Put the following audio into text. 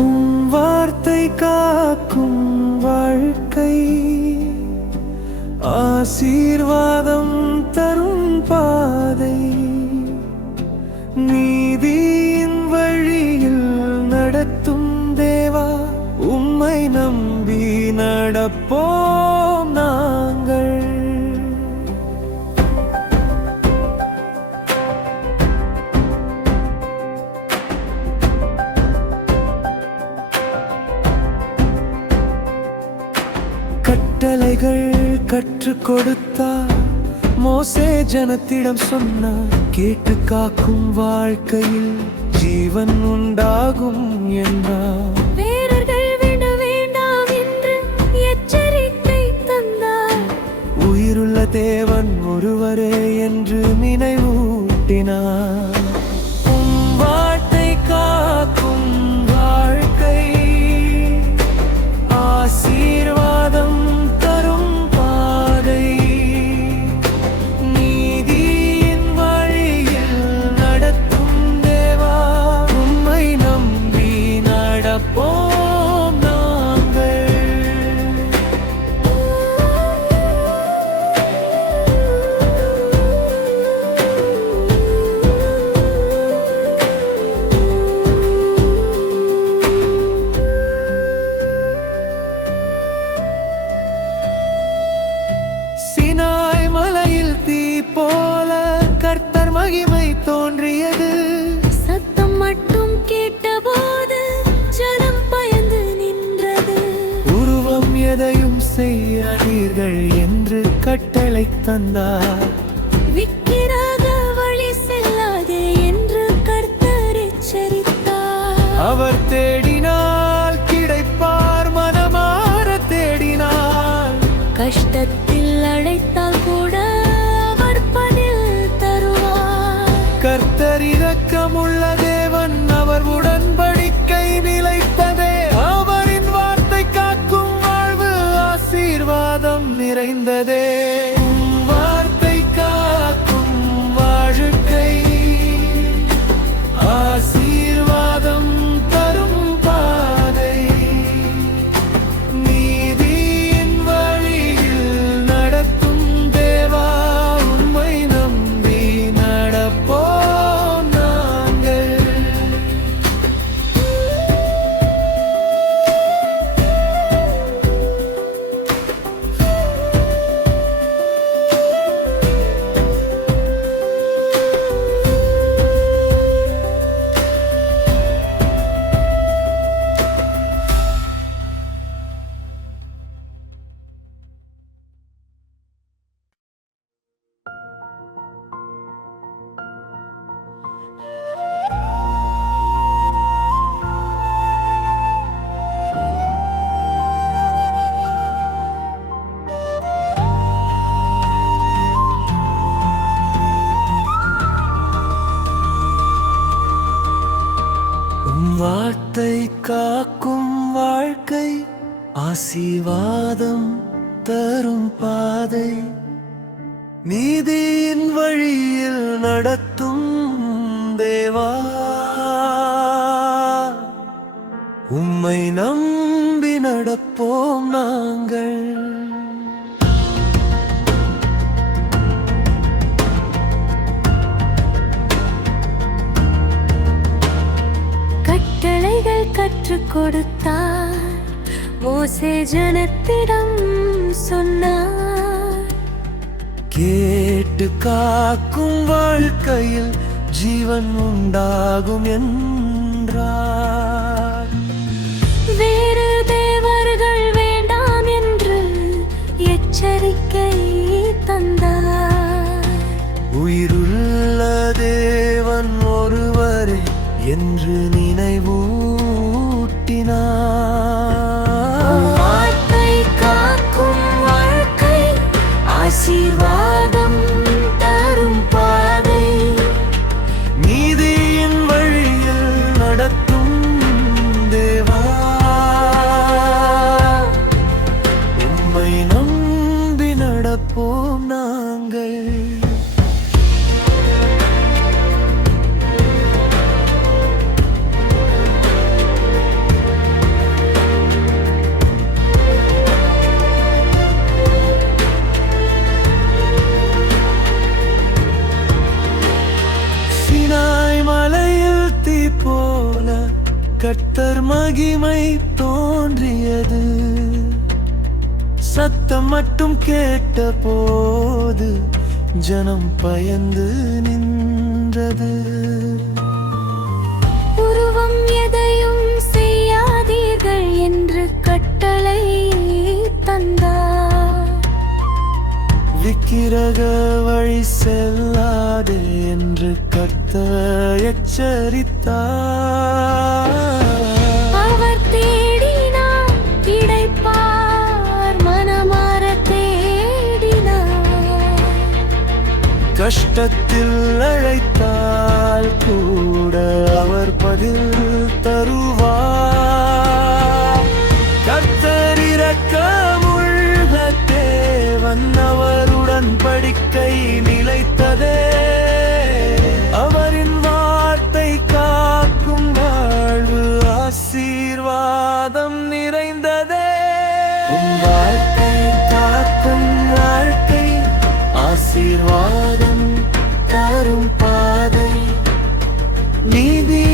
உம் வார்த்தை காக்கும் வாழ்க்கை, ஆசீர்வாதம் தரும் பாதை, நீதியின் வழியில் நடத்தும் தேவா, உம்மை நம்பி நடப்போம் நாங்கள். கட்டளைகள் கற்றுக் கொடுத்தார், மோசே ஜனத்திடம் சொன்னார். கேட்டு காக்கும் வாழ்க்கையில் ஜீவன் உண்டாகும் என்றார். வீரர்கள் விட வேண்டாம் என்று எச்சரிக்கை தந்தார். உயிருள்ள தேவன் ஒருவரே என்று நினைவூட்டினார். வார்த்தை காக்கும் வாழ்க்கை, ஆசீர்வாதம் தரும் பாதை, நீதியின் வழியில் நடத்தும் தேவா, உம்மை நம்பி நடப்போம் நாங்கள். சினாய் மலையில் தீ போல கர்த்தர் மகிமை தோன்றியது. சத்தம் மட்டும் கேட்டபோது ஜனம் பயந்து நின்றது. உருவம் எதையும் செய்யாதீர்கள் என்று கட்டளை தந்தார். விக்கிரக வழி செல்லாதே என்று கர்த்தர் எச்சரித்தார். அவர் தேடினால் கிடைப்பார், மனமார தேடினால். கஷ்டத்தில் அழைத்தால் கூட அவர் பதில் தருவார். கர்த்தர் இரக்கமுள்ள தேவன், அவர் உடன்படிக்கை நிலைத்ததே. அவரின் வார்த்தை காக்கும் வாழ்வு ஆசீர்வாதம் நிறைந்ததே. வார்த்தை காக்கும் வாழ்க்கை, ஆசீர்வாதம் தரும் பாதை, நீதியின் வழியில் நடத்தும் தேவா, உம்மை நம்பி நடப்போம் நாங்கள். வார்த்தை காக்கும் வாழ்க்கை, ஆசீர்வாதம் தரும் பாதை, நீதியின் வழியில் நடத்தும் தேவா, உம்மை நம்பி நடப்போம் நாங்கள். கட்டளைகள் கற்றுக் கொடுத்தார், மோசே ஜனத்திடம் சொன்னார். கேட்டு காக்கும் வாழ்க்கையில் ஜீவன் உண்டாகும் என்றார். வேறு தேவர்கள் வேண்டாம் என்று எச்சரிக்கை தந்தார். உயிருள்ள தேவன் ஒருவரே என்று நினைவூட்டினார். வார்த்தை காக்கும் வாழ்க்கை, ஆசீர்வாதம் தரும் பாதை, நீதியின் வழியில் நடத்தும் தேவா, உம்மை நம்பி நடப்போம் நாங்கள். மகிமை தோன்றியது. சத்தம் மட்டும் கேட்ட போது ஜனம் பயந்து நின்றது. உருவம் எதையும் செய்யாதீர்கள் என்று கட்டளை தந்தார். விக்கிரக வழி செல்லாதே என்று கர்த்தர் எச்சரித்தார். அவர் தேடினார் கிடைப்பார், மனமார தேடினார். கஷ்டத்தில் அழைத்தால் கூட அவர் பதில் தருவார். கர்த்தர் இரக்கமுள்ள தேவன், அவருடன் படிக்கை நிலைத்ததே. அவரின் வார்த்தை காக்கும் வாழ்வு ஆசீர்வாதம் நிறைந்ததே. உன் வாழ்க்கை காக்கும் வாழ்க்கை ஆசீர்வாதம் தரும் பாதை. நீதி